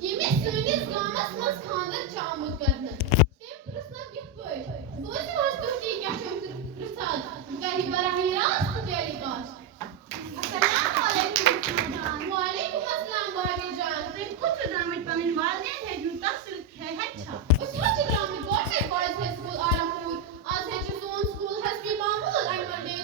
Yemek sönüz gamasmaz kandır çamur karnı. Tem prasna bir koy. Bozu vastur diye geçiyor prasad. Gahi barahi rast telikas. Assalamu alaikum can. Wa alaikum assalam babi can. Te kuch dramit panin walden hai ju tahsil hai hacha. Us hach gramit government boys high school Alampur. Az hai jo zone school hasbi mamul annual day.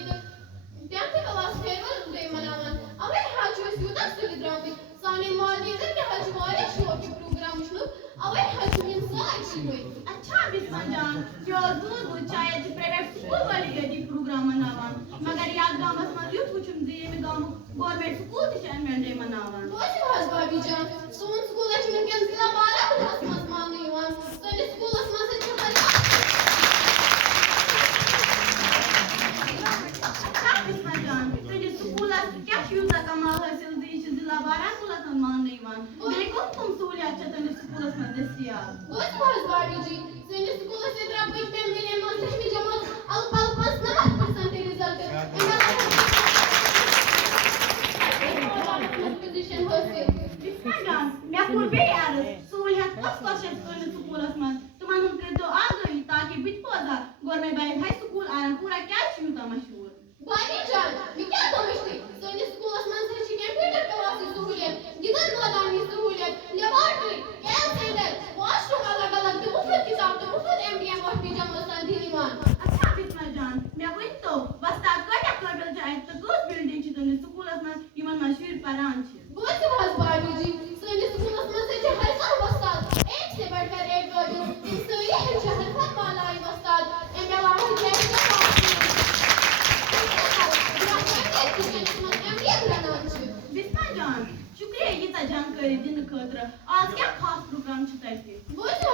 10th class farewell day manavan. Away hach us yudas gramit. Sane muadizin ke hach wale show ke program shnu. Away hach min saak shoi. अच्छा बिस्मा जान जो दूर दूर चाहे जी private school वाली गदी programme मनावन मगर याद गामस में यूथ कुछ दे में गाम गवर्नमेंट स्कूल ती चाहे Monday मनावन Bozu has babi can. Son school ach mümkün zila bara class mas manu yuvan. Sane school as mas ach hara. अच्छा बिस्मा जान ते जो स्कूल as क्या शुदा कमाल हासिल दी जिला बारा कुला मान नहीं मान देखो तुम सूर्य अच्छा ते स्कूल में दसिया Bozu has babi ji. Sane school as edra bit में मिले मन से भी जमा al pal pas 90% result. Position hasil. Bisma जान मैं पूर्वे यार सूर्य है फर्स्ट क्लास तो स्कूल में तुमान हम कर दो आ गई ताकि बिट पौधा गवर्नमेंट बाय हाई स्कूल आया पूरा क्या शुदा मशहूर Babi can. Mi क्या समझती? Sane school as man से कंप्यूटर क्लास सहूलियत, गिदन मैदानी सहूलियत, लेबोरेटरी, गैस सेंटर, वॉशरूम अलग-अलग ते मुफ्त किताब ते मुफ्त एमडीएम और पिजामा सान दिलीमान. अच्छा बिस्मा जान मैं वही तो वस्ता कटा करबल जाए तो गुड बिल्डिंग छी तो स्कूल में इमन मशहूर परान छी Bozu has babi ji. Sane school as man से हर साल वस्ताद. एक से बढ़कर एक गजो. इंसानी है शहर फल मालाई वस्ताद. एमएलआर है बिस्मा जान शुक्रिया ये जानकारी दिन खतर आज क्या खास प्रोग्राम छी तैयार Bozu